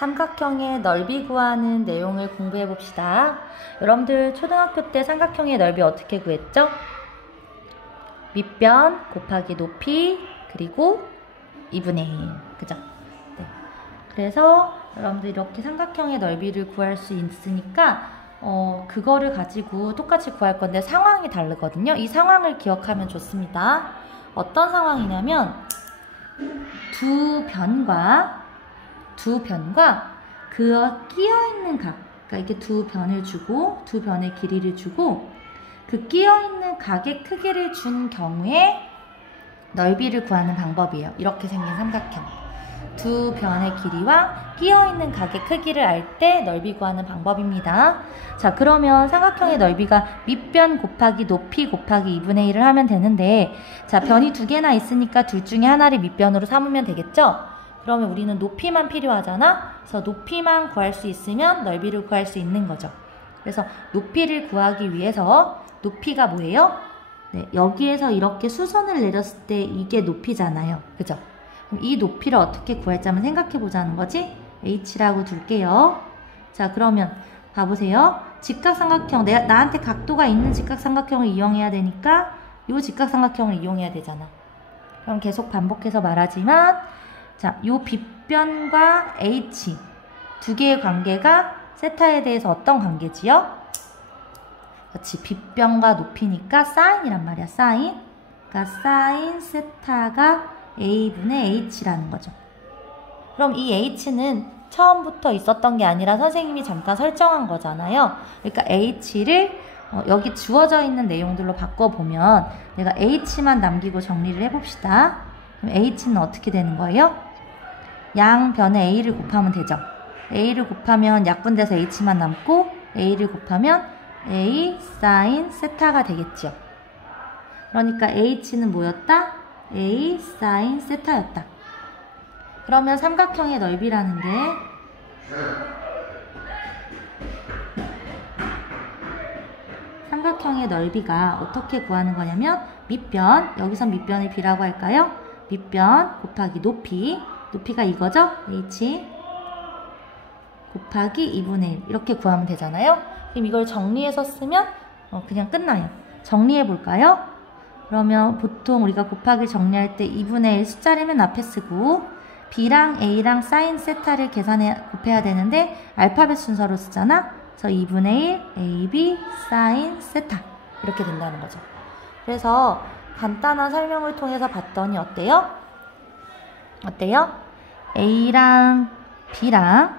삼각형의 넓이 구하는 내용을 공부해 봅시다. 여러분들 초등학교 때 삼각형의 넓이 어떻게 구했죠? 밑변 곱하기 높이 그리고 2분의 1. 그죠? 네. 그래서 여러분들 이렇게 삼각형의 넓이를 구할 수 있으니까 그거를 가지고 똑같이 구할 건데 상황이 다르거든요. 이 상황을 기억하면 좋습니다. 어떤 상황이냐면 두 변과 그 끼어있는 각, 그러니까 이렇게 두 변을 주고 두 변의 길이를 주고 그 끼어있는 각의 크기를 준 경우에 넓이를 구하는 방법이에요. 이렇게 생긴 삼각형. 두 변의 길이와 끼어있는 각의 크기를 알 때 넓이 구하는 방법입니다. 자, 그러면 삼각형의 넓이가 밑변 곱하기 높이 곱하기 2분의 1을 하면 되는데, 자, 변이 두 개나 있으니까 둘 중에 하나를 밑변으로 삼으면 되겠죠? 그러면 우리는 높이만 필요하잖아? 그래서 높이만 구할 수 있으면 넓이를 구할 수 있는 거죠. 그래서 높이를 구하기 위해서 높이가 뭐예요? 네, 여기에서 이렇게 수선을 내렸을 때 이게 높이잖아요. 그죠? 그럼 이 높이를 어떻게 구할지 한번 생각해 보자는 거지? h라고 둘게요. 자, 그러면 봐보세요. 직각삼각형, 나한테 각도가 있는 직각삼각형을 이용해야 되니까 이 직각삼각형을 이용해야 되잖아. 그럼 계속 반복해서 말하지만, 자, 요 빗변과 h 두 개의 관계가 세타에 대해서 어떤 관계지요? 그렇지, 빗변과 높이니까 사인이란 말이야. 사인. 그러니까 사인 세타가 a분의 h라는 거죠. 그럼 이 h는 처음부터 있었던 게 아니라 선생님이 잠깐 설정한 거잖아요. 그러니까 h를 여기 주어져 있는 내용들로 바꿔보면 내가 h만 남기고 정리를 해봅시다. 그럼 h는 어떻게 되는 거예요? 양 변에 a를 곱하면 되죠. a를 곱하면 약분돼서 h만 남고 a를 곱하면 a 사인 세타가 되겠죠. 그러니까 h는 뭐였다? a 사인 세타였다. 그러면 삼각형의 넓이라는 게 삼각형의 넓이가 어떻게 구하는 거냐면 밑변, 여기서 밑변을 b라고 할까요? 밑변 곱하기 높이가 이거죠? h 곱하기 2분의 1 이렇게 구하면 되잖아요. 그럼 이걸 정리해서 쓰면 그냥 끝나요. 정리해 볼까요? 그러면 보통 우리가 곱하기 정리할 때 2분의 1 숫자를 맨 앞에 쓰고 b랑 a랑 사인 세타를 곱해야 되는데 알파벳 순서로 쓰잖아. 그래서 2분의 1 ab 사인 세타 이렇게 된다는 거죠. 그래서 간단한 설명을 통해서 봤더니 어때요? a랑 b랑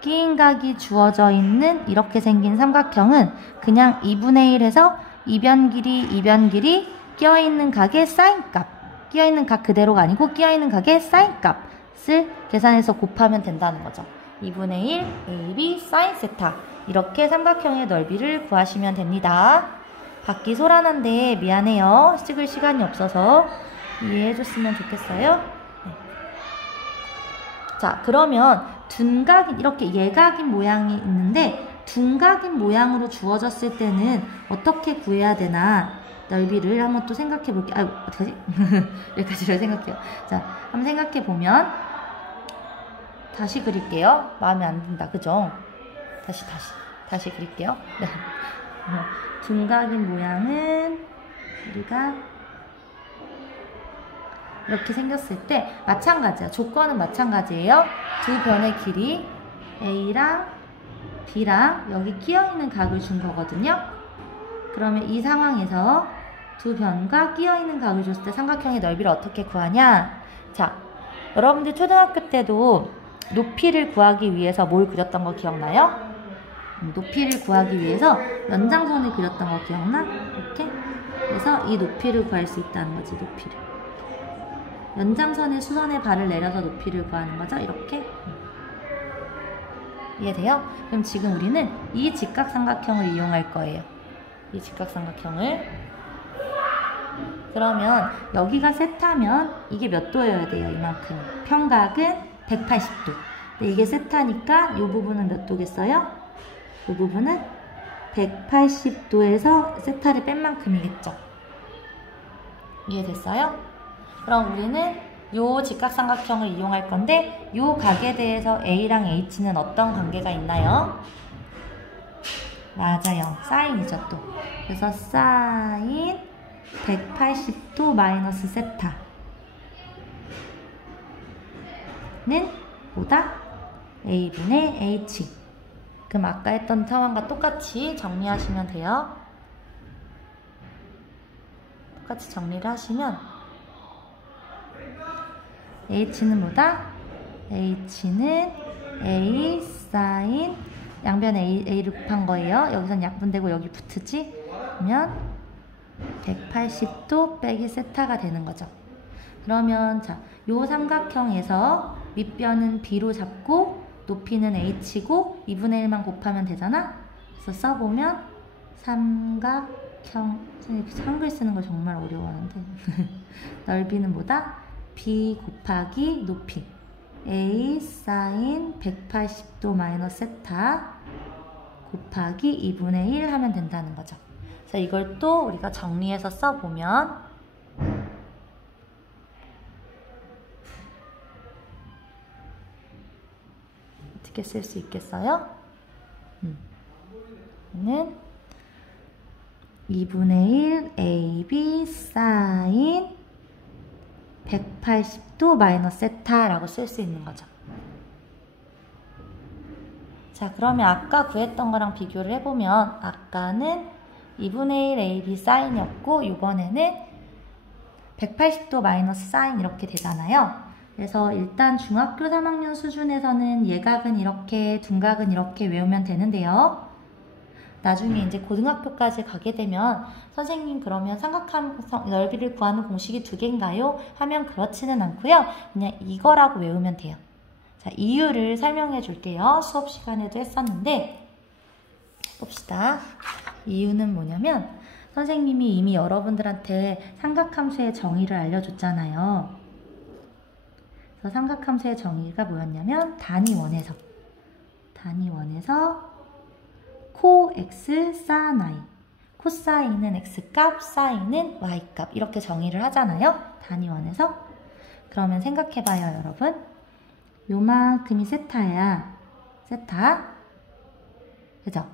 끼인 각이 주어져 있는 이렇게 생긴 삼각형은 그냥 2분의 1에서 이변 길이 끼어있는 각의 사인값, 끼어있는 각 그대로가 아니고 끼어있는 각의 사인값을 계산해서 곱하면 된다는 거죠. 2분의 1 AB 사인 세타, 이렇게 삼각형의 넓이를 구하시면 됩니다. 받기 소란한데 미안해요. 찍을 시간이 없어서 이해해줬으면 좋겠어요. 네. 자, 그러면 둔각인, 이렇게 예각인 모양이 있는데 둔각인 모양으로 주어졌을 때는 어떻게 구해야 되나 넓이를 한번 또 생각해 볼게요. 아유, 어떡하지? 여기까지를 생각해요. 자, 한번 생각해 보면 다시 그릴게요. 마음에 안 든다, 그죠? 다시 그릴게요. 네. 둔각인 모양은 우리가 이렇게 생겼을 때 마찬가지야. 조건은 마찬가지예요. 두 변의 길이 a랑 b랑 여기 끼어있는 각을 준 거거든요. 그러면 이 상황에서 두 변과 끼어있는 각을 줬을 때 삼각형의 넓이를 어떻게 구하냐? 자, 여러분들 초등학교 때도 높이를 구하기 위해서 뭘 그렸던 거 기억나요? 높이를 구하기 위해서 연장선을 그렸던 거 기억나? 이렇게? 그래서 이 높이를 구할 수 있다는 거지, 높이를. 연장선의 수선의 발을 내려서 높이를 구하는 거죠, 이렇게. 이해돼요? 그럼 지금 우리는 이 직각삼각형을 이용할 거예요. 이 직각삼각형을. 그러면 여기가 세타면 이게 몇 도여야 돼요? 이만큼. 평각은 180도. 근데 이게 세타니까 이 부분은 몇 도겠어요? 이 부분은 180도에서 세타를 뺀 만큼이겠죠. 이해됐어요? 그럼 우리는 요 직각삼각형을 이용할 건데 요 각에 대해서 A랑 H는 어떤 관계가 있나요? 맞아요. 사인이죠 또. 그래서 사인 180도 마이너스 세타는 뭐다? A분의 H. 그럼 아까 했던 상황과 똑같이 정리하시면 돼요. 똑같이 정리를 하시면 H는 뭐다? H는 A 사인 양변에 A를 곱한 거예요. 여기선 약분되고 여기 붙으지? 그러면 180도 빼기 세타가 되는 거죠. 그러면 자, 요 삼각형에서 밑변은 B로 잡고 높이는 H고 2분의 1만 곱하면 되잖아? 그래서 써보면 삼각형, 한글 쓰는 거 정말 어려워하는데 넓이는 뭐다? B 곱하기 높이 A 사인 180도 마이너스 세타 곱하기 2분의 1 하면 된다는 거죠. 그래서 이걸 또 우리가 정리해서 써보면 어떻게 쓸 수 있겠어요? 는 2분의 1 AB 사인 180도 마이너스 세타라고 쓸 수 있는 거죠. 자, 그러면 아까 구했던 거랑 비교를 해보면 아까는 2분의 1 AB 사인이었고 이번에는 180도 마이너스 사인 이렇게 되잖아요. 그래서 일단 중학교 3학년 수준에서는 예각은 이렇게, 둔각은 이렇게 외우면 되는데요. 나중에 이제 고등학교까지 가게 되면 선생님 그러면 삼각함 넓이를 구하는 공식이 2개인가요? 하면 그렇지는 않고요. 그냥 이거라고 외우면 돼요. 자, 이유를 설명해 줄게요. 수업 시간에도 했었는데 봅시다. 이유는 뭐냐면 선생님이 이미 여러분들한테 삼각함수의 정의를 알려줬잖아요. 그래서 삼각함수의 정의가 뭐였냐면 단위원에서 코 x 사인 i 코사인은 x값, 사인은 y값 이렇게 정의를 하잖아요. 단위원에서. 그러면 생각해봐요 여러분. 요만큼이 세타야. 세타. 그죠?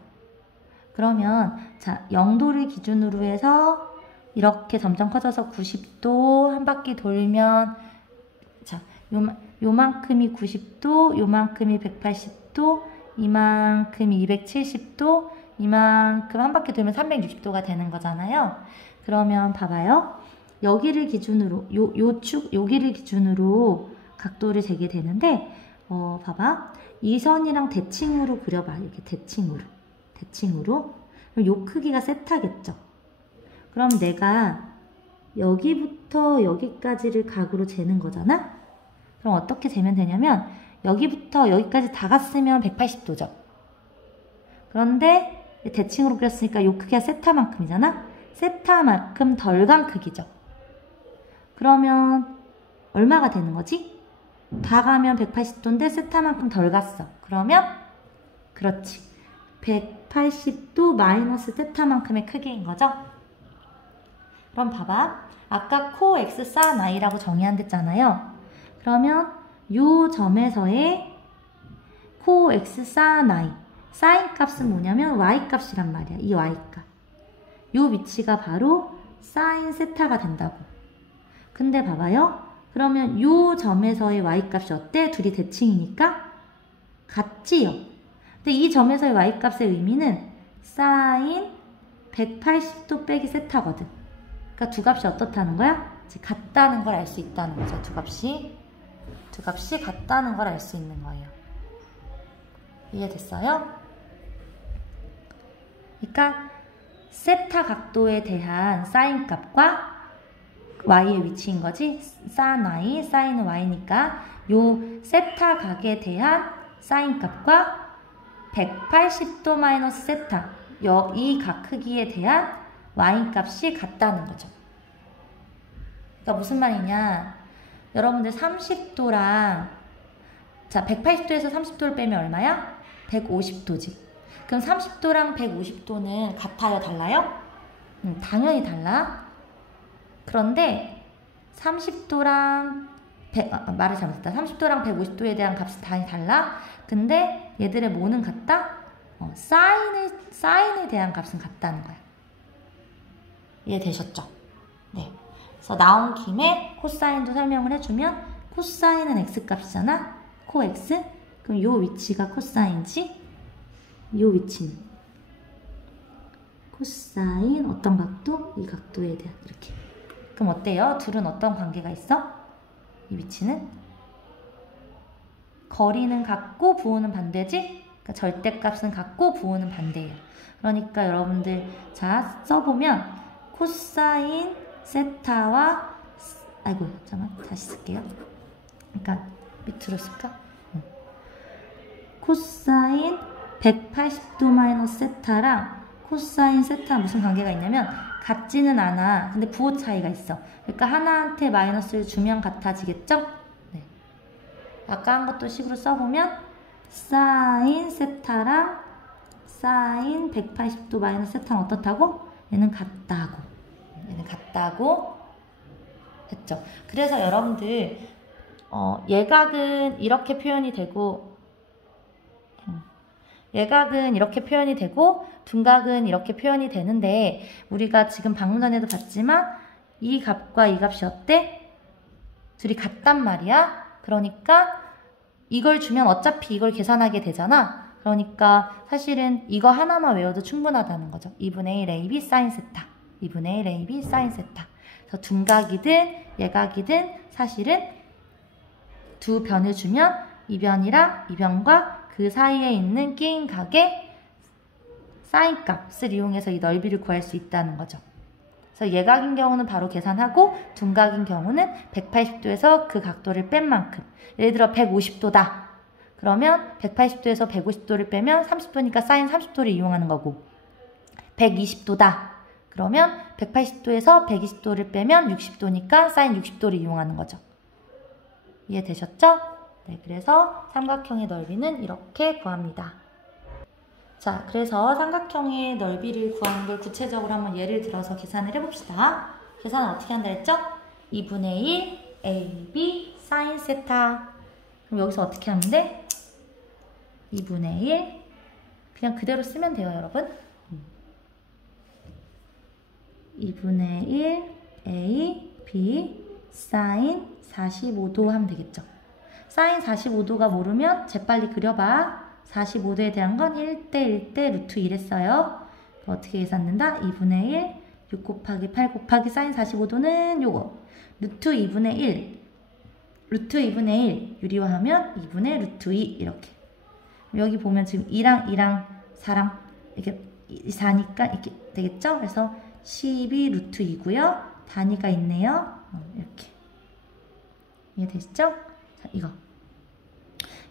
그러면 자 0도를 기준으로 해서 이렇게 점점 커져서 90도 한 바퀴 돌면 자 요만큼이 90도, 요만큼이 180도, 이만큼이 270도, 이만큼 한 바퀴 돌면 360도가 되는 거잖아요. 그러면 봐봐요. 여기를 기준으로 여기를 기준으로 각도를 재게 되는데 봐봐. 이 선이랑 대칭으로 그려봐. 이렇게 대칭으로. 그럼 요 크기가 세타겠죠. 그럼 내가 여기부터 여기까지를 각으로 재는 거잖아. 그럼 어떻게 재면 되냐면 여기부터 여기까지 다 갔으면 180도죠. 그런데 대칭으로 그렸으니까 이 크기가 세타만큼이잖아. 세타만큼 덜 간 크기죠. 그러면 얼마가 되는 거지? 다 가면 180도인데 세타만큼 덜 갔어. 그러면 그렇지. 180도 마이너스 세타만큼의 크기인 거죠. 그럼 봐봐. 아까 코 x 사인 i라고 정의한댔잖아요. 그러면 요 점에서의 코 x 사인 i 사인 값은 뭐냐면 y 값이란 말이야. 이 y 값. 요 위치가 바로 사인 세타가 된다고. 근데 봐봐요. 그러면 요 점에서의 y 값이 어때? 둘이 대칭이니까 같지요. 근데 이 점에서의 y 값의 의미는 사인 180도 빼기 세타거든. 그러니까 두 값이 어떻다는 거야? 같다는 걸 알 수 있다는 거죠. 두 값이 같다는 걸 알 수 있는 거예요. 이해됐어요? 그러니까 세타 각도에 대한 사인 값과 y의 위치인 거지. 사인 i, 사인은 y니까 요 세타 각에 대한 사인 값과 180도 마이너스 세타 이 각 크기에 대한 y 값이 같다는 거죠. 그러니까 무슨 말이냐. 여러분들 30도랑 자 180도에서 30도를 빼면 얼마야? 150도지. 그럼 30도랑 150도는 같아요? 달라요? 당연히 달라. 그런데 30도랑 말을 잘못했다. 30도랑 150도에 대한 값이 다 달라. 근데 얘들의 뭐는 같다? 사인에 대한 값은 같다는 거야. 이해되셨죠? 네. 그래서 나온 김에 코사인도 설명을 해주면 코사인은 x값이잖아. 코 x. 그럼 요 위치가 코사인이지? 요 위치는 코사인 어떤 각도? 이 각도에 대한 이렇게. 그럼 어때요? 둘은 어떤 관계가 있어? 이 위치는 거리는 같고 부호는 반대지? 그러니까 절대값은 같고 부호는 반대예요. 그러니까 여러분들 자 써보면 코사인 세타와 아이고 잠깐만 다시 쓸게요. 그러니까 밑으로 쓸까? 코사인 180도 마이너스 세타랑 코사인 세타 무슨 관계가 있냐면 같지는 않아. 근데 부호 차이가 있어. 그러니까 하나한테 마이너스를 주면 같아지겠죠? 네. 아까 한 것도 식으로 써보면 사인 세타랑 사인 180도 마이너스 세타는 어떻다고? 얘는 같다고. 얘는 같다고 했죠. 그래서 여러분들 예각은 이렇게 표현이 되고 예각은 이렇게 표현이 되고 둔각은 이렇게 표현이 되는데 우리가 지금 방금 전에도 봤지만 이 값과 이 값이 어때? 둘이 같단 말이야. 그러니까 이걸 주면 어차피 이걸 계산하게 되잖아. 그러니까 사실은 이거 하나만 외워도 충분하다는 거죠. 2분의 1 AB 사인 세타 2분의 1 AB 사인 세타. 그래서 둔각이든 예각이든 사실은 두 변을 주면 이 변이랑 이 변과 그 사이에 있는 끼인 각의 사인 값을 이용해서 이 넓이를 구할 수 있다는 거죠. 그래서 예각인 경우는 바로 계산하고 둔각인 경우는 180도에서 그 각도를 뺀 만큼. 예를 들어 150도다. 그러면 180도에서 150도를 빼면 30도니까 사인 30도를 이용하는 거고 120도다. 그러면 180도에서 120도를 빼면 60도니까 사인 60도를 이용하는 거죠. 이해되셨죠? 네, 그래서 삼각형의 넓이는 이렇게 구합니다. 자, 그래서 삼각형의 넓이를 구하는 걸 구체적으로 한번 예를 들어서 계산을 해봅시다. 계산은 어떻게 한다 했죠? 2분의 1 AB 사인 세타. 그럼 여기서 어떻게 하면 돼? 2분의 1 그냥 그대로 쓰면 돼요, 여러분. 2분의 1 A, B 사인 45도 하면 되겠죠. 사인 45도가 모르면 재빨리 그려봐. 45도에 대한 건 1대 1대 루트 1 했어요. 어떻게 계산된다? 2분의 1, 6 곱하기 8 곱하기 사인 45도는 요거. 루트 2분의 1, 루트 2분의 1 유리화하면 2분의 루트 2 이렇게. 여기 보면 지금 2랑 4랑 이렇게 4니까 이렇게 되겠죠? 그래서 12 루트 2고요. 단위가 있네요. 이렇게. 이해되시죠? 자, 이거.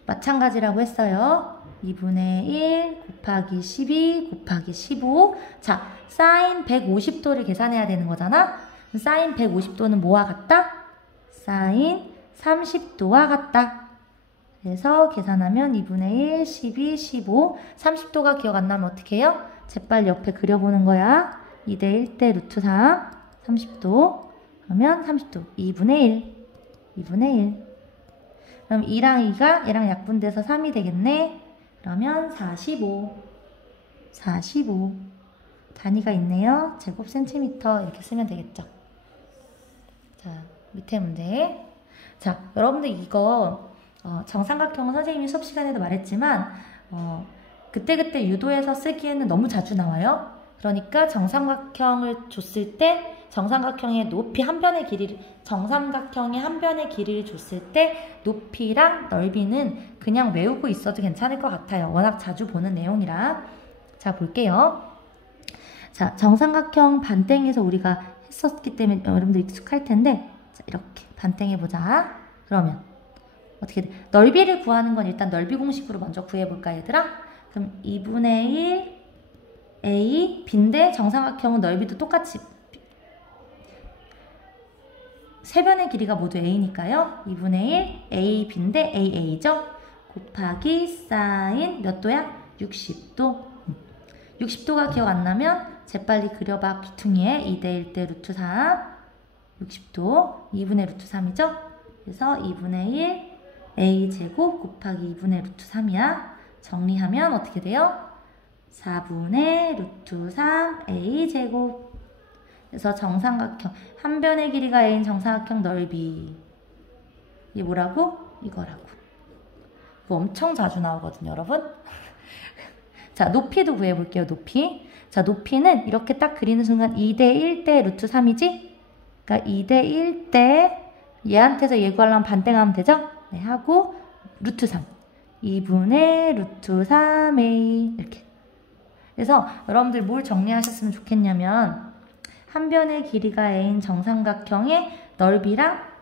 마찬가지라고 했어요. 2분의 1 곱하기 12 곱하기 15. 자, 사인 150도를 계산해야 되는 거잖아. 사인 150도는 뭐와 같다? 사인 30도와 같다. 그래서 계산하면 2분의 1, 12, 15. 30도가 기억 안 나면 어떻게 해요? 재빨리 옆에 그려보는 거야. 2대 1대 루트 3. 30도. 그러면 30도. 2분의 1. 2분의 1. 그럼 2랑 2가 얘랑 약분돼서 3이 되겠네. 그러면 45. 45. 단위가 있네요. 제곱 센티미터 이렇게 쓰면 되겠죠. 자, 밑에 문제. 자, 여러분들 이거 정삼각형은 선생님이 수업 시간에도 말했지만 그때그때 유도해서 쓰기에는 너무 자주 나와요. 그러니까 정삼각형을 줬을 때 정삼각형의 높이 한 변의 길이를 정삼각형의 한 변의 길이를 줬을 때 높이랑 넓이는 그냥 외우고 있어도 괜찮을 것 같아요. 워낙 자주 보는 내용이라. 자, 볼게요. 자, 정삼각형 반땡에서 우리가 했었기 때문에 여러분들 익숙할 텐데 자, 이렇게 반땡해 보자. 그러면 어떻게 돼? 넓이를 구하는 건 일단 넓이 공식으로 먼저 구해볼까 얘들아? 그럼 2분의 1 A, B인데 정삼각형은 넓이도 똑같이 세 변의 길이가 모두 A니까요. 2분의 1 A, B인데 AA죠. 곱하기 사인 몇 도야? 60도. 60도가 기억 안 나면 재빨리 그려봐. 귀퉁이에 2대 1대 루트 3 60도 2분의 루트 3이죠. 그래서 2분의 1 a제곱 곱하기 2분의 루트 3이야. 정리하면 어떻게 돼요? 4분의 루트 3 a제곱. 그래서 정삼각형, 한 변의 길이가 a인 정삼각형 넓이. 이게 뭐라고? 이거라고. 이거 엄청 자주 나오거든요, 여러분. 자, 높이도 구해볼게요, 높이. 자, 높이는 이렇게 딱 그리는 순간 2대 1대 루트 3이지? 그러니까 2대 1대 얘한테서 얘 구하려면 반대가면 되죠? 네, 하고 루트 3. 2분의 루트 3a 이렇게. 그래서 여러분들 뭘 정리하셨으면 좋겠냐면 한 변의 길이가 a인 정삼각형의 넓이랑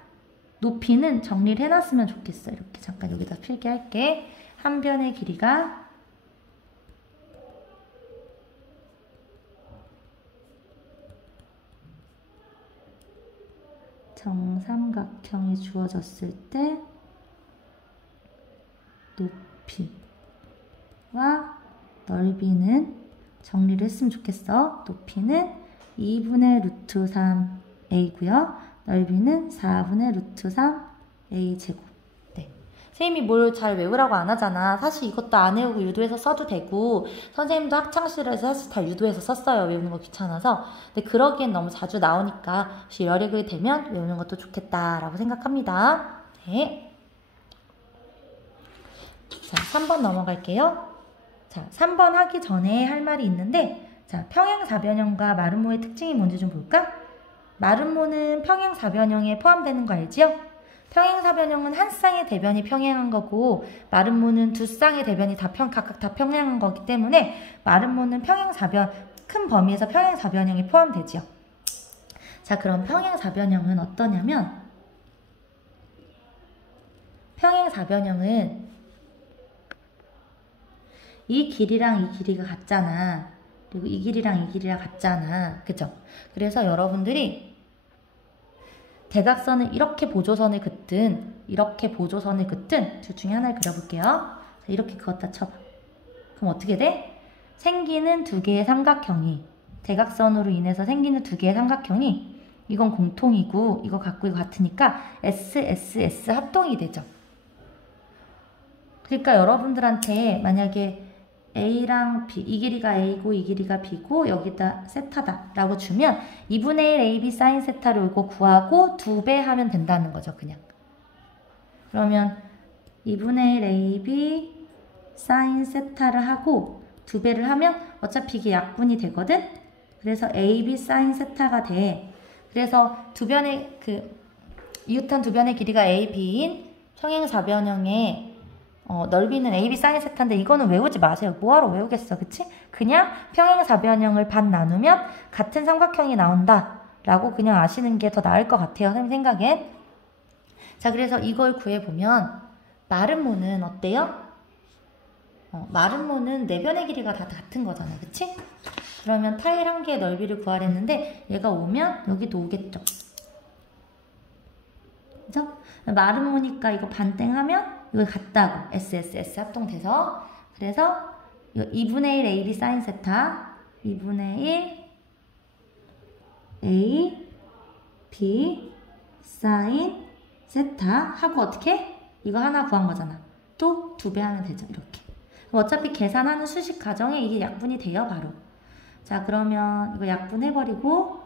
높이는 정리를 해놨으면 좋겠어요. 이렇게 잠깐 여기다 필기할게. 한 변의 길이가 정삼각형이 주어졌을 때 높이와 넓이는 정리를 했으면 좋겠어. 높이는 2분의 루트 3a고요. 넓이는 4분의 루트 3a제곱. 네. 선생님이 뭘 잘 외우라고 안 하잖아. 사실 이것도 안 외우고 유도해서 써도 되고 선생님도 학창시절에서 사실 다 유도해서 썼어요. 외우는 거 귀찮아서. 근데 그러기엔 너무 자주 나오니까 혹시 여력이 되면 외우는 것도 좋겠다라고 생각합니다. 네. 자, 3번 넘어갈게요. 자, 3번 하기 전에 할 말이 있는데 자, 평행사변형과 마름모의 특징이 뭔지 좀 볼까? 마름모는 평행사변형에 포함되는 거 알지요? 평행사변형은 한 쌍의 대변이 평행한 거고 마름모는 두 쌍의 대변이 각각 다 평행한 거기 때문에 마름모는 큰 범위에서 평행사변형에 포함되지요. 자, 그럼 평행사변형은 어떠냐면 평행사변형은 이 길이랑 이 길이가 같잖아. 그리고 이 길이랑 이 길이가 같잖아. 그죠? 그래서 여러분들이 대각선을 이렇게 보조선을 긋든 이렇게 보조선을 긋든 둘 중에 하나를 그려볼게요. 자, 이렇게 그었다 쳐봐. 그럼 어떻게 돼? 생기는 두 개의 삼각형이 대각선으로 인해서 생기는 두 개의 삼각형이 이건 공통이고 이거 같고 이거 같으니까 SSS 합동이 되죠. 그러니까 여러분들한테 만약에 A랑 B, 이 길이가 A고 이 길이가 B고 여기다 세타다 라고 주면 2분의 1 AB 사인 세타를 이거 구하고 2배 하면 된다는 거죠, 그냥. 그러면 2분의 1 AB 사인 세타를 하고 2배를 하면 어차피 이게 약분이 되거든? 그래서 AB 사인 세타가 돼. 그래서 이웃한 두 변의 길이가 AB인 평행사변형의 넓이는 AB 사인 세타인데 이거는 외우지 마세요. 뭐하러 외우겠어, 그치? 그냥 평행사변형을 반 나누면 같은 삼각형이 나온다 라고 그냥 아시는 게 더 나을 것 같아요, 선생님 생각엔. 자, 그래서 이걸 구해보면 마름모는 어때요? 마름모는 네 변의 길이가 다 같은 거잖아, 그치? 그러면 타일 한 개의 넓이를 구하랬는데 얘가 오면 여기도 오겠죠. 그죠? 마름모니까 이거 반땡하면 이거 같다고. SSS 합동돼서. 그래서 2분의 1 AB 사인 세타 2분의 1 A B 사인 세타 하고 어떻게? 이거 하나 구한 거잖아. 또 2배 하면 되죠. 이렇게. 어차피 계산하는 수식 과정에 이게 약분이 돼요. 바로. 자, 그러면 이거 약분해버리고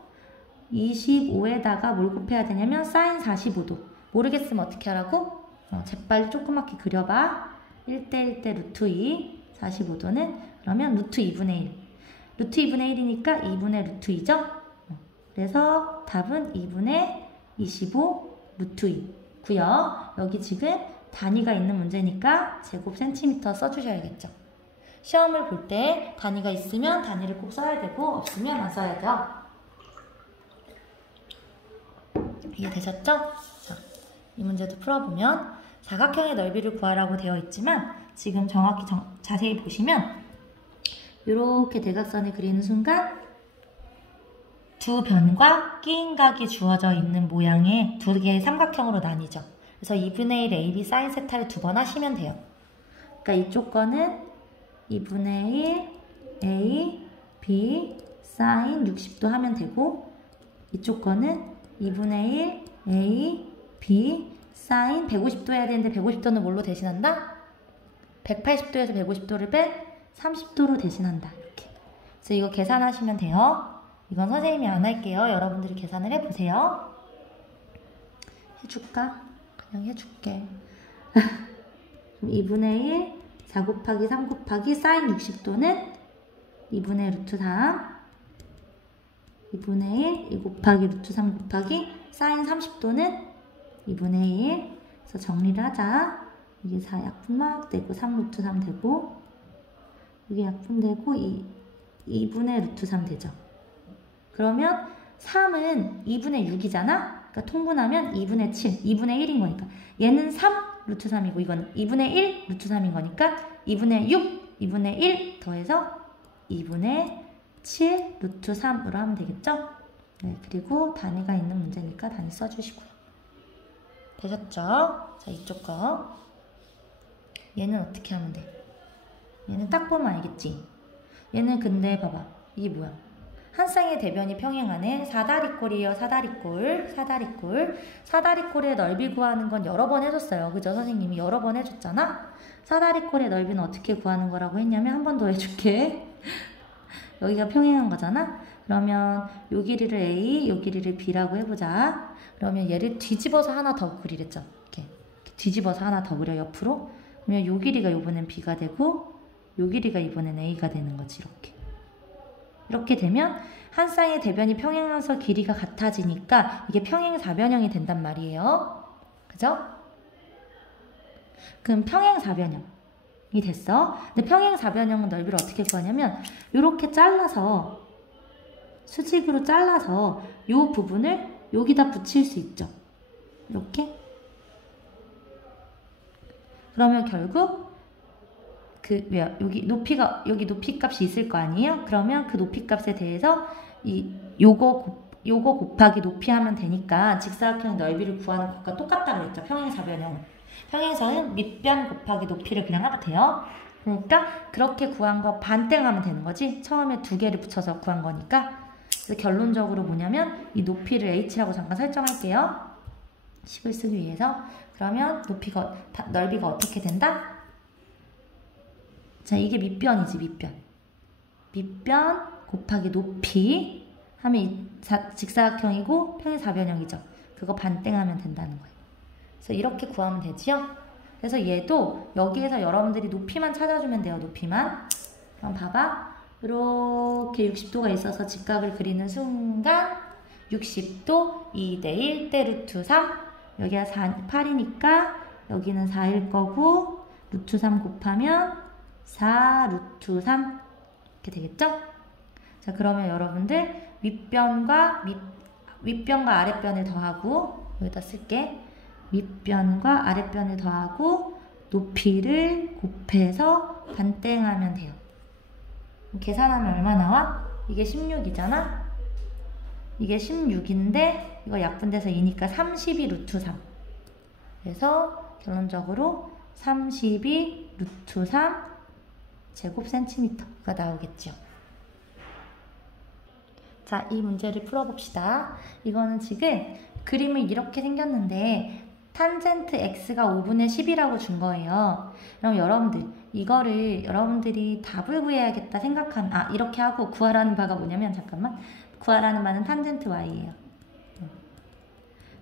25에다가 뭘 곱해야 되냐면 사인 45도. 모르겠으면 어떻게 하라고? 재빨리 조그맣게 그려봐. 1대1대 루트 2 45도는 그러면 루트 2분의 1 루트 2분의 1이니까 2분의 루트 2죠? 그래서 답은 2분의 25 루트 2고요. 여기 지금 단위가 있는 문제니까 제곱 센티미터 써주셔야겠죠. 시험을 볼 때 단위가 있으면 단위를 꼭 써야 되고 없으면 안 써야 돼요. 이해되셨죠? 자, 이 문제도 풀어보면 사각형의 넓이를 구하라고 되어 있지만 지금 정확히 자세히 보시면 이렇게 대각선을 그리는 순간 두 변과 끼인 각이 주어져 있는 모양의 두 개의 삼각형으로 나뉘죠. 그래서 2분의 1 AB 사인 세타를 2번 하시면 돼요. 그러니까 이쪽 거는 2분의 1 A B 사인 60도 하면 되고 이쪽 거는 2분의 1 A B 사인 150도 해야 되는데 150도는 뭘로 대신한다? 180도에서 150도를 뺀 30도로 대신한다. 이렇게. 그래서 이거 계산하시면 돼요. 이건 선생님이 안 할게요. 여러분들이 계산을 해보세요. 해줄까? 그냥 해줄게. 2분의 1, 4 곱하기 3 곱하기 사인 60도는 2분의 루트 3, 2분의 1, 2 곱하기 루트 3 곱하기 사인 30도는 2분의 1. 그래서 정리를 하자. 이게 4 약분 막 되고 3 루트 3 되고 이게 약분 되고 2분의 루트 3 되죠. 그러면 3은 2분의 6이잖아? 그러니까 통분하면 2분의 7, 2분의 1인 거니까 얘는 3 루트 3이고 이건 2분의 1 루트 3인 거니까 2분의 6, 2분의 1 더해서 2분의 7 루트 3으로 하면 되겠죠? 네, 그리고 단위가 있는 문제니까 단위 써주시고요. 되셨죠? 자, 이쪽 거. 얘는 어떻게 하면 돼? 얘는 딱 보면 알겠지? 얘는 근데 봐봐. 이게 뭐야? 한 쌍의 대변이 평행하네. 사다리꼴이에요. 사다리꼴. 사다리꼴. 사다리꼴의 넓이 구하는 건 여러 번 해줬어요. 그죠? 선생님이 여러 번 해줬잖아? 사다리꼴의 넓이는 어떻게 구하는 거라고 했냐면 한 번 더 해줄게. 여기가 평행한 거잖아? 그러면 요 길이를 A, 요 길이를 B라고 해보자. 그러면 얘를 뒤집어서 하나 더 그리랬죠? 이렇게 뒤집어서 하나 더 그려 옆으로. 그러면 요 길이가 요번엔 B가 되고 요 길이가 이번엔 A가 되는 거지. 이렇게 되면 한 쌍의 대변이 평행해서 길이가 같아지니까 이게 평행사변형이 된단 말이에요. 그죠? 그럼 평행사변형이 됐어. 근데 평행사변형은 넓이를 어떻게 구하냐면 이렇게 잘라서 수직으로 잘라서 이 부분을 여기다 붙일 수 있죠. 이렇게. 그러면 결국 여기 높이 값이 있을 거 아니에요? 그러면 그 높이 값에 대해서 요거 곱하기 높이 하면 되니까 직사각형 넓이를 구하는 것과 똑같다고 했죠. 평행사변형은. 평행선은 밑변 곱하기 높이를 그냥 하면 돼요. 그러니까 그렇게 구한 거 반땡하면 되는 거지. 처음에 두 개를 붙여서 구한 거니까. 그래서 결론적으로 뭐냐면 이 높이를 h라고 잠깐 설정할게요. 식을 쓰기 위해서. 그러면 넓이가 어떻게 된다? 자, 이게 밑변이지, 밑변. 밑변 곱하기 높이 하면 직사각형이고 평행사변형이죠. 그거 반땡하면 된다는 거예요. 그래서 이렇게 구하면 되지요? 그래서 얘도 여기에서 여러분들이 높이만 찾아주면 돼요, 높이만. 그럼 봐봐. 이렇게 60도가 있어서 직각을 그리는 순간 60도 2대 1대 루트 3. 여기가 8이니까 여기는 4일 거고 루트 3 곱하면 4 루트 3 이렇게 되겠죠? 자, 그러면 여러분들 윗변과 아랫변을 더하고 여기다 쓸게. 윗변과 아랫변을 더하고 높이를 곱해서 반땡하면 돼요. 계산하면 얼마 나와? 이게 16이잖아? 이게 16인데 이거 약분돼서 2니까 32 루트 3. 그래서 결론적으로 32 루트 3 제곱 센티미터가 나오겠죠. 자, 이 문제를 풀어봅시다. 이거는 지금 그림이 이렇게 생겼는데 탄젠트 x가 5분의 10이라고 준 거예요. 그럼 여러분들 이거를 여러분들이 답을 구해야겠다 이렇게 하고 구하라는 바가 뭐냐면 잠깐만. 구하라는 바는 탄젠트 y예요.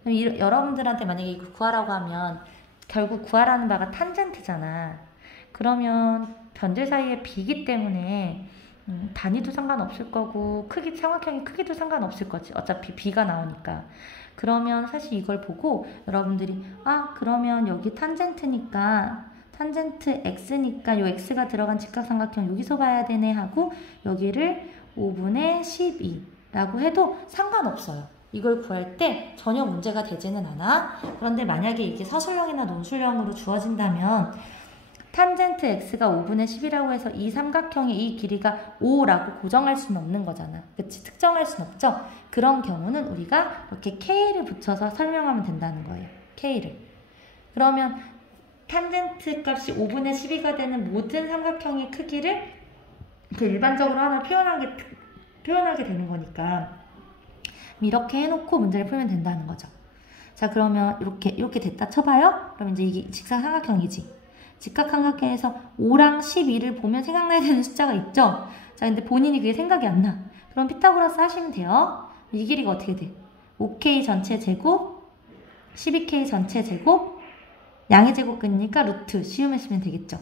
그럼 여러분들한테 만약에 이거 구하라고 하면 결국 구하라는 바가 탄젠트잖아. 그러면 변들 사이에 b이기 때문에 단위도 상관없을 거고 삼각형의 크기도 상관없을 거지. 어차피 b가 나오니까. 그러면 사실 이걸 보고 여러분들이 그러면 여기 탄젠트니까 탄젠트 x니까 요 x가 들어간 직각삼각형 여기서 봐야 되네 하고 여기를 5분의 12라고 해도 상관없어요. 이걸 구할 때 전혀 문제가 되지는 않아. 그런데 만약에 이게 서술형이나 논술형으로 주어진다면 탄젠트 x가 5분의 10이라고 해서 이 삼각형의 이 길이가 5라고 고정할 수는 없는 거잖아. 그치? 특정할 수는 없죠? 그런 경우는 우리가 이렇게 k를 붙여서 설명하면 된다는 거예요. k를. 그러면 탄젠트 값이 5분의 12가 되는 모든 삼각형의 크기를 일반적으로 하나 표현하게 되는 거니까 이렇게 해놓고 문제를 풀면 된다는 거죠. 자, 그러면 이렇게 됐다 쳐봐요. 그럼 이제 이게 직사삼각형이지. 직각삼각형에서 5랑 12를 보면 생각나야 되는 숫자가 있죠? 자, 근데 본인이 그게 생각이 안 나. 그럼 피타고라스 하시면 돼요. 이 길이가 어떻게 돼? 5K 전체 제곱, 12K 전체 제곱, 양의 제곱 끄니까 루트 씌우면 쓰면 되겠죠?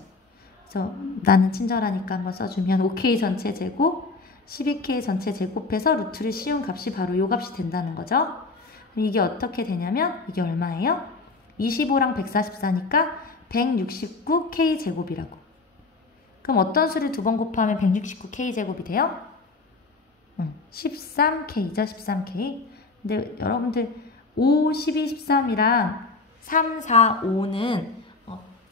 그래서 나는 친절하니까 한번 써주면 5K 전체 제곱, 12K 전체 제곱해서 루트를 씌운 값이 바로 이 값이 된다는 거죠. 이게 어떻게 되냐면 이게 얼마예요? 25랑 144니까 169K 제곱이라고. 그럼 어떤 수를 두 번 곱하면 169K 제곱이 돼요? 13K죠, 13K. 근데 여러분들 5, 12, 13이랑 3, 4, 5는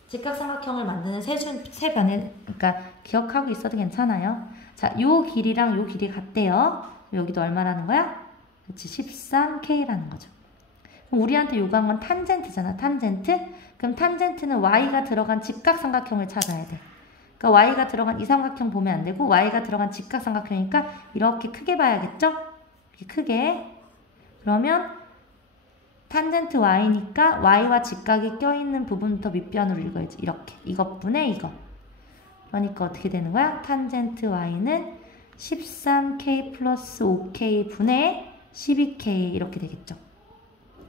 직각삼각형을 만드는 세 변을 그러니까 기억하고 있어도 괜찮아요. 자, 요 길이랑 요 길이 같대요. 여기도 얼마라는 거야? 그렇지, 13K라는 거죠. 그럼 우리한테 요구한 건 탄젠트잖아, 탄젠트. 그럼 탄젠트는 Y가 들어간 직각삼각형을 찾아야 돼. 그러니까 Y가 들어간 이 삼각형 보면 안 되고 Y가 들어간 직각삼각형이니까 이렇게 크게 봐야겠죠? 이렇게 크게. 그러면 탄젠트 Y니까 Y와 직각이 껴있는 부분부터 밑변으로 읽어야지. 이렇게. 이것분의 이거. 그러니까 어떻게 되는 거야? 탄젠트 Y는 13K 플러스 5K 분의 12K 이렇게 되겠죠.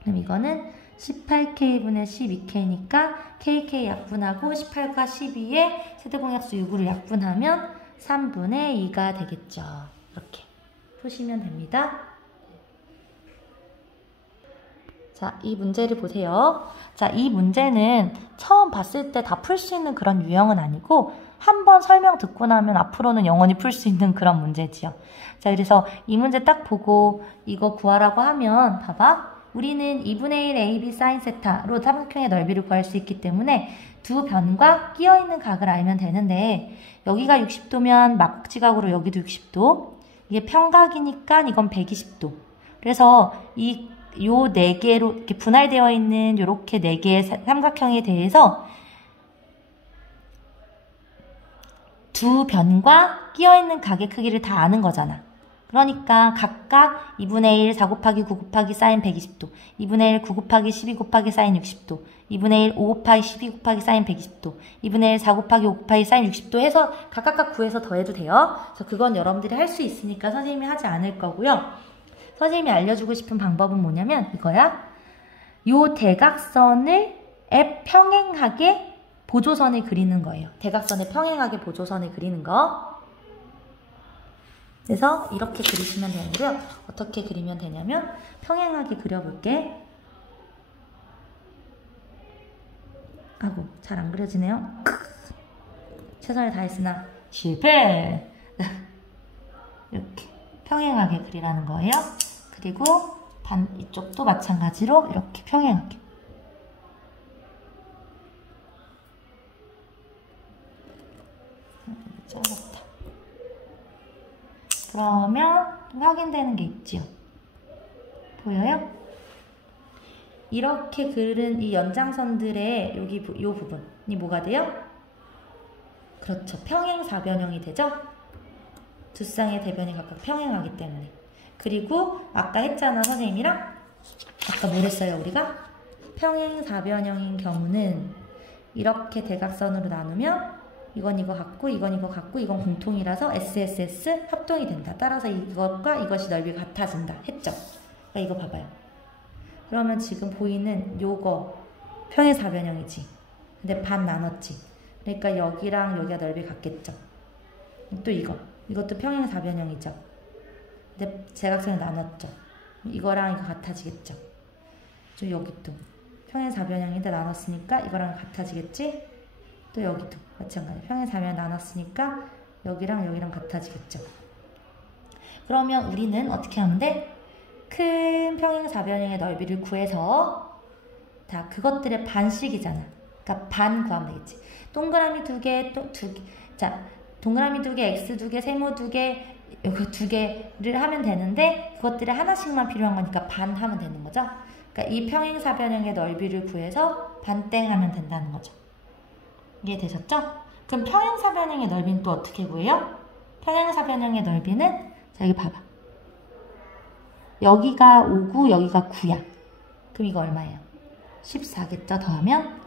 그럼 이거는 18K분의 12K니까 KK 약분하고 18과 12에 세대공약수 6으로 약분하면 3분의 2가 되겠죠. 이렇게 푸시면 됩니다. 자, 이 문제를 보세요. 자, 이 문제는 처음 봤을 때 다 풀 수 있는 그런 유형은 아니고 한번 설명 듣고 나면 앞으로는 영원히 풀 수 있는 그런 문제지요. 자, 그래서 이 문제 딱 보고 이거 구하라고 하면 봐봐. 우리는 2분의 1 AB sin 세타로 삼각형의 넓이를 구할 수 있기 때문에 두 변과 끼어있는 각을 알면 되는데 여기가 60도면 막지각으로 여기도 60도. 이게 평각이니까 이건 120도. 그래서 요 네 개로 이렇게 분할되어 있는 요렇게 네 개의 삼각형에 대해서 두 변과 끼어있는 각의 크기를 다 아는 거잖아. 그러니까 각각 2분의 1 4 곱하기 9 곱하기 사인 120도, 2분의 1 9 곱하기 12 곱하기 사인 60도, 2분의 1 5 곱하기 12 곱하기 사인 120도, 2분의 1 4 곱하기 5 곱하기 사인 60도 해서 각각 구해서 더해도 돼요. 그래서 그건 여러분들이 할 수 있으니까 선생님이 하지 않을 거고요. 선생님이 알려주고 싶은 방법은 뭐냐면 이거야. 요 대각선을 평행하게 보조선을 그리는 거예요. 대각선을 평행하게 보조선을 그리는 거. 그래서 이렇게 그리시면 되는데요. 어떻게 그리면 되냐면 평행하게 그려볼게. 아이고, 잘 안 그려지네요. 최선을 다했으나 실패. 이렇게 평행하게 그리라는 거예요. 그리고 이쪽도 마찬가지로 이렇게 평행하게. 잘랐다. 그러면 확인되는 게 있지요. 보여요? 이렇게 그린 이 연장선들의 이 부분이 뭐가 돼요? 그렇죠. 평행사변형이 되죠? 두 쌍의 대변이 각각 평행하기 때문에. 그리고 아까 했잖아, 선생님이랑. 아까 뭘 했어요, 우리가? 평행사변형인 경우는 이렇게 대각선으로 나누면 이건 이거 같고 이건 이거 같고 이건 공통이라서 SSS 합동이 된다. 따라서 이것과 이것이 넓이가 같아진다. 했죠? 그러니까 이거 봐봐요. 그러면 지금 보이는 요거 평행사변형이지. 근데 반 나눴지. 그러니까 여기랑 여기가 넓이 같겠죠. 또 이것도 평행사변형이죠. 근데 대각선을 나눴죠. 이거랑 이거 같아지겠죠. 또 여기도 평행사변형인데 나눴으니까 이거랑 같아지겠지. 또 여기도 마찬가지. 평행사변 나눴으니까 여기랑 여기랑 같아지겠죠. 그러면 우리는 어떻게 하면 돼? 큰 평행사변형의 넓이를 구해서 다 그것들의 반씩이잖아. 그러니까 반 구하면 되겠지. 동그라미 두 개, 또 두 개. 자, 동그라미 두 개, X 두 개, 세모 두 개, 그 두 개를 하면 되는데 그것들이 하나씩만 필요한 거니까 반 하면 되는 거죠. 그러니까 이 평행사변형의 넓이를 구해서 반땡 하면 된다는 거죠. 이해되셨죠? 그럼 평행사변형의 넓이는 또 어떻게 구해요? 평행사변형의 넓이는 자, 여기 봐봐. 여기가 5고 여기가 9야. 그럼 이거 얼마예요? 14겠죠? 더하면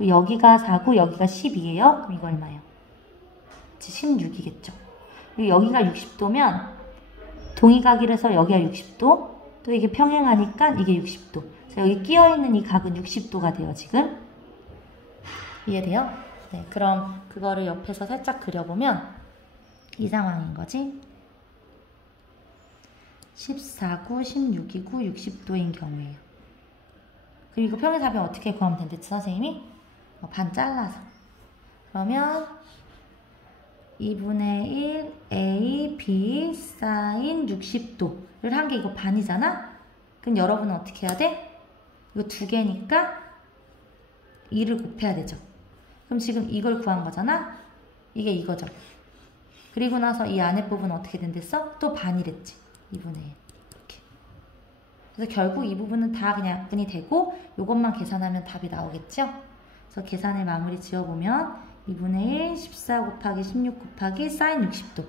여기가 4고 여기가 10이에요. 그럼 이거 얼마예요? 16이겠죠. 여기가 60도면 동의각이라서 여기가 60도, 또 이게 평행하니까 이게 60도. 그래서 여기 끼어있는 이 각은 60도가 돼요, 지금. 이해돼요? 네, 그럼 그거를 옆에서 살짝 그려보면 이 상황인 거지. 14구, 16이구, 60도인 경우에요. 그럼 이거 평행사변 어떻게 구하면 된댔지, 선생님이? 반 잘라서. 그러면 2분의 1 A, B, 사인 60도를 한 게 이거 반이잖아? 그럼 여러분은 어떻게 해야 돼? 이거 두 개니까 2를 곱해야 되죠. 그럼 지금 이걸 구한 거잖아? 이게 이거죠. 그리고 나서 이 안에 부분은 어떻게 된댔어? 또 반이랬지. 2분의 1. 이렇게. 그래서 결국 이 부분은 다 그냥 약분이 되고 이것만 계산하면 답이 나오겠죠? 그래서 계산을 마무리 지어보면 2분의 1, 14 곱하기 16 곱하기 사인 60도.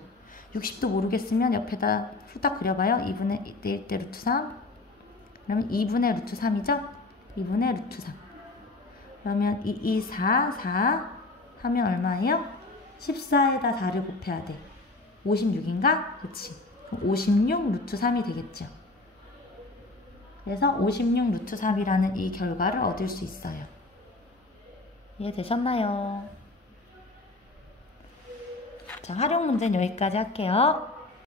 60도 모르겠으면 옆에다 후딱 그려봐요. 2분의 1대 루트 3. 그러면 2분의 루트 3이죠? 2분의 루트 3. 그러면 2, 4, 4 하면 얼마예요? 14에다 4를 곱해야 돼. 56인가? 그치. 그럼 56 루트 3이 되겠죠. 그래서 56 루트 3이라는 이 결과를 얻을 수 있어요. 이해되셨나요? 자, 활용 문제는 여기까지 할게요.